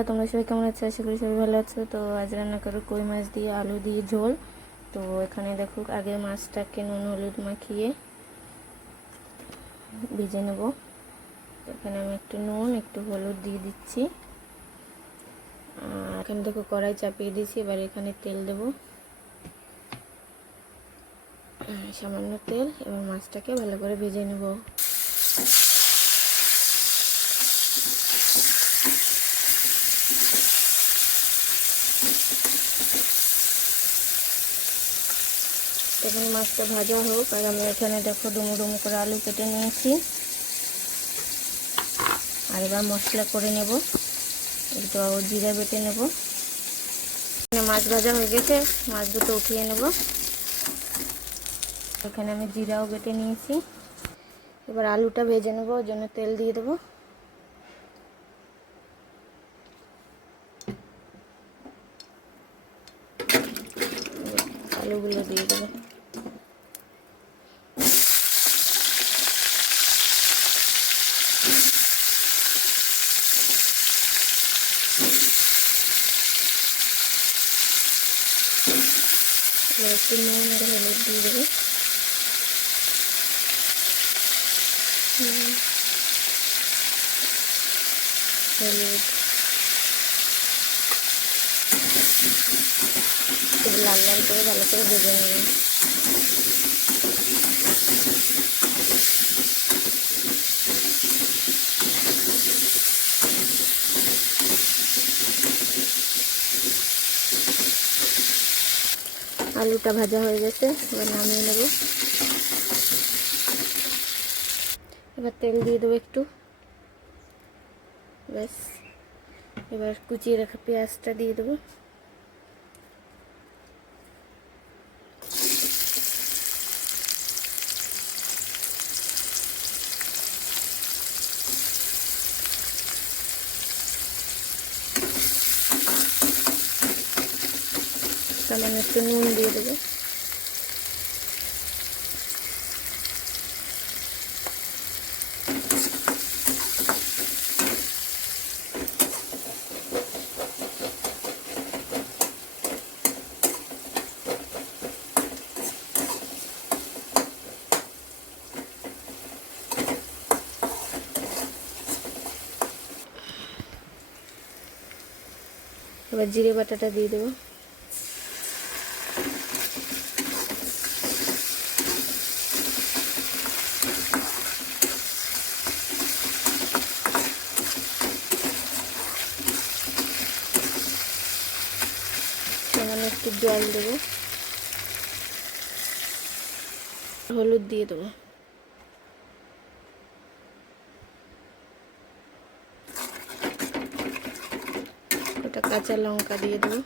বন্ধুরা, তোমরা সবাই কেমন আছো? আশা করি সবাই ভালো আছো। তো আজ রান্না করো কই মাছ দিয়ে আলু দিয়ে ঝোল। তো এখানে দেখো, আগে মাছটাকে নুন হলুদ মাখিয়ে ভেজে নেব। তো এখানে আমি একটু নুন একটু হলুদ দিয়ে দিচ্ছি। আর এখানে দেখো কড়াই চাপিয়ে দিয়েছি। এবার এখানে তেল দেব, সামান্য তেল। এবার মাছটাকে ভালো করে ভেজে নেব। তখন মাছটা ভাজা হোক। আর আমি এখানে দেখো ডুমো ডুমো করে আলু কেটে নিয়েছি। আর এবার মশলা করে নেব, একটু জিরা বেটে নেব। মাছ ভাজা হয়ে গেছে, মাছ দুটো উঠিয়ে নেব। এখানে আমি জিরাও বেটে নিয়েছি। এবার আলুটা ভেজে নেব, ওর জন্য তেল দিয়ে দেবো। আলুগুলো দিয়ে দেবো। একটু নুন আর হলুদ দিয়ে দেবো। হলুদ লাল লাল করে ভালো করে ভেজে নেব। আলুটা ভাজা হয়ে গেছে, এবার নামিয়ে নেব। এবার তেল দিয়ে দেবো একটু, ব্যাস। এবার কুচিয়ে রাখা পেঁয়াজটা দিয়ে দেবো। সামান্য একটু নুন দিয়ে দেবো। এবার জিরে বাটাটা দিয়ে দেবো। সামান্য একটু জল দেবো, হলুদ দিয়ে দেবো। একটা কাঁচা লঙ্কা দিয়ে দেবো।